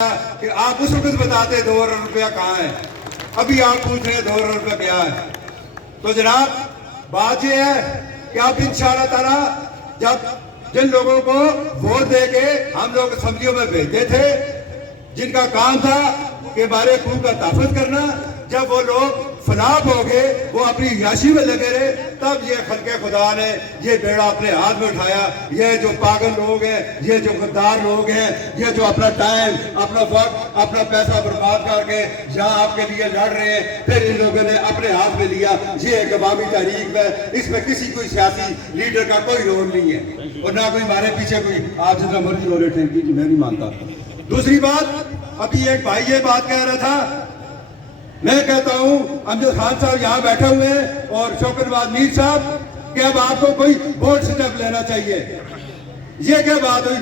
کہ آپ اس وقت بتاتے 2 ارب روپیہ کہاں ہے، ابھی آپ پوچھ رہے ہیں 2 ارب روپیہ کیا ہے۔ تو جناب بات یہ ہے کہ آپ انشاءاللہ تعالیٰ جب جن لوگوں کو ووٹ دے کے ہم لوگ اسمبلیوں میں بھیجتے تھے، جن کا کام تھا کہ ہمارے خون کا تحفظ کرنا، جب وہ لوگ فلاپ ہو گئے، وہ اپنی عیاشی میں لگے رہے، تب یہ خلق خدا نے یہ بیڑا اپنے ہاتھ میں اٹھایا۔ یہ جو پاگل لوگ ہیں، یہ جو غدار لوگ ہیں، یہ جو اپنا ٹائم، اپنا وقت، اپنا پیسہ برباد کر کے یہاں آپ کے لیے لڑ رہے ہیں، پھر ان لوگوں نے اپنے ہاتھ میں لیا۔ یہ ایک عوامی تحریک ہے، اس میں کسی کوئی سیاسی لیڈر کا کوئی رول نہیں ہے، اور نہ کوئی ہمارے پیچھے کوئی آپ جتنا مرضی رول اٹھیں گی، میں نہیں مانتا۔ دوسری بات، ابھی ایک بھائی یہ بات کہہ رہا تھا، میں کہتا ہوں امجد خان صاحب یہاں بیٹھے ہوئے ہیں اور شوکت نواز میر صاحب کہ اب آپ کو کوئی بورڈ سٹیپ لینا چاہیے۔ یہ کیا بات ہوئی،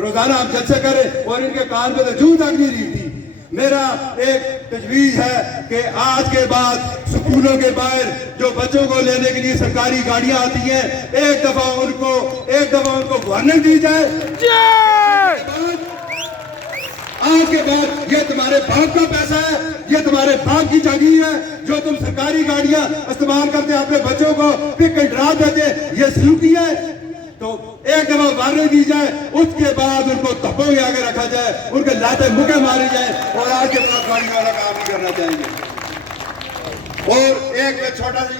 روزانہ ہم جلسے کریں اور ان کے کان پہ تو جوں تک نہیں رہی تھی۔ میرا ایک تجویز ہے کہ آج کے بعد سکولوں کے باہر جو بچوں کو لینے کے لیے سرکاری گاڑیاں آتی ہیں، ایک دفعہ ان کو وارننگ دی جائے۔ آج کے بعد یہ تمہارے باپ کا پیسہ ہے، یہ تمہارے باپ کی جاگیر ہے، جو تم سرکاری گاڑیاں استعمال کرتے اپنے بچوں کو پک اینڈ ڈراپ دیتے، یہ سلوکی ہے۔ تو ایک دفعہ وارننگ دی جائے، اس کے بعد ان کو دھبوں میں آگے رکھا جائے، ان کے لاتے مکے مارے جائیں، اور آج کے بعد گاڑی والا کام نہیں کرنا چاہیں گے۔ اور ایک میں چھوٹا سی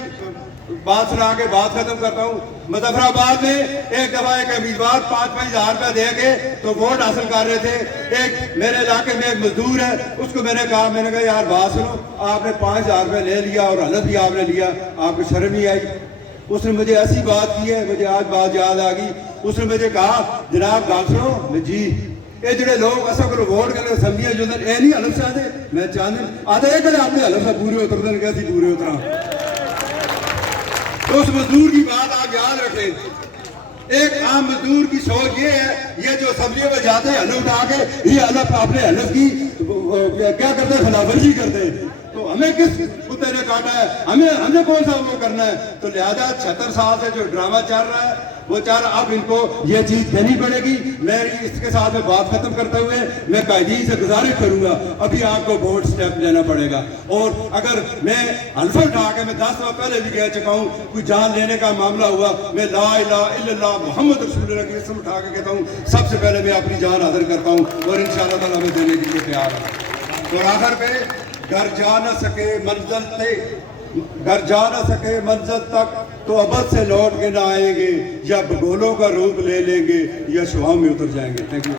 بات سنا کے بات ختم کرتا ہوں۔ مظفر آباد میں ایک دفعہ ایک امیدوار 5-5 ہزار روپے دے کے تو ووٹ حاصل کر رہے تھے۔ ایک میرے علاقے میں ایک مزدور ہے، اس کو میں نے کہا یار بات سنو، آپ نے 5 ہزار روپے لے لیا اور حلف بھی آپ نے لیا، آپ کو شرم نہیں آئی؟ اس نے مجھے ایسی بات کی ہے، مجھے آج بات یاد آ گئی۔ اس نے مجھے کہا جناب بات سنو، میں جی یہ جڑے لوگ ایسا کرو ووٹ کرنے اسمبلیاں جو اے نہیں حلف چاہتے، میں چاہتے آدھے یہ کہ آپ نے حلف سے پورے اتر دیں کیسی پورے اترا۔ تو اس مزدور کی بات آپ یاد رکھیں۔ ایک عام مزدور کی سوچ یہ ہے، یہ جو اسمبلیوں میں جاتے ہیں حلف اٹھا کے، یہ حلف اپنے حلف کی کیا کرتے ہیں، خلاف ورزی کرتے ہیں۔ تو ہمیں کس کتے نے کاٹا ہے، ہمیں کون سا وہ کرنا ہے؟ تو لہذا 76 سال سے جو ڈرامہ چل رہا ہے وہ چل رہا، اب ان کو یہ چیز دینی پڑے گی۔ میں اس کے ساتھ میں بات ختم کرتے ہوئے میں قائدین سے گزارش کروں گا، ابھی آپ کو بورڈ سٹیپ لینا پڑے گا۔ اور اگر میں حلف اٹھا کے، میں 10 دفعہ پہلے بھی کہہ چکا ہوں، کوئی جان لینے کا معاملہ ہوا، میں لا الہ الا اللہ محمد رسول اللہ کی اسم اٹھا کے کہتا ہوں، سب سے پہلے میں اپنی جان حاضر کرتا ہوں، اور انشاءاللہ تعالیٰ میں دینے کے لیے تیار ہوں۔ اور آخر پہ گھر جا نہ سکے منزل تک تو ابد سے لوٹ کے نہ آئیں گے، یا بگولوں کا روپ لے لیں گے، یا شواؤں میں اتر جائیں گے۔ Thank you.